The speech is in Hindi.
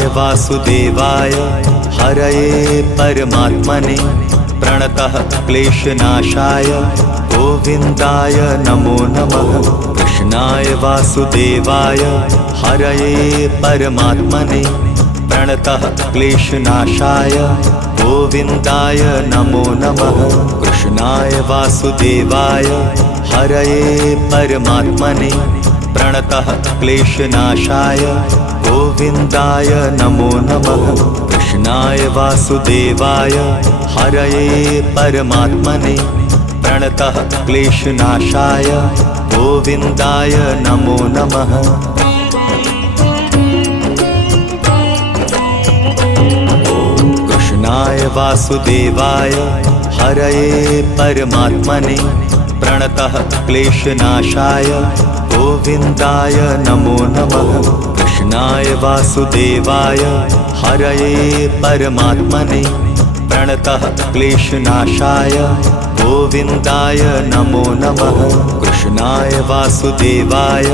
कृष्णाय वासुदेवाय हरये परमात्मने प्रणतः क्लेशनाशाय गोविन्दाय नमो नमः। कृष्णाय वासुदेवाय हरये परमात्मने प्रणतः क्लेशनाशाय गोविन्दाय नमो नमः। कृष्णाय वासुदेवाय हरये परमात्मने प्रणतः क्लेशनाशाय गोविन्दाय नमो नमः। कृष्णाय वासुदेवाय हरये परमात्मने प्रणतः क्लेशनाशाय गोविन्दाय नमो नमः। कृष्णाय वासुदेवाय हरये परमात्मने प्रणतः क्लेशनाशाय गोविन्दाय नमो नमः। कृष्णाय वासुदेवाय हरये परमात्मने प्रणतः क्लेशनाशाय गोविन्दाय नमो नमः। कृष्णाय वासुदेवाय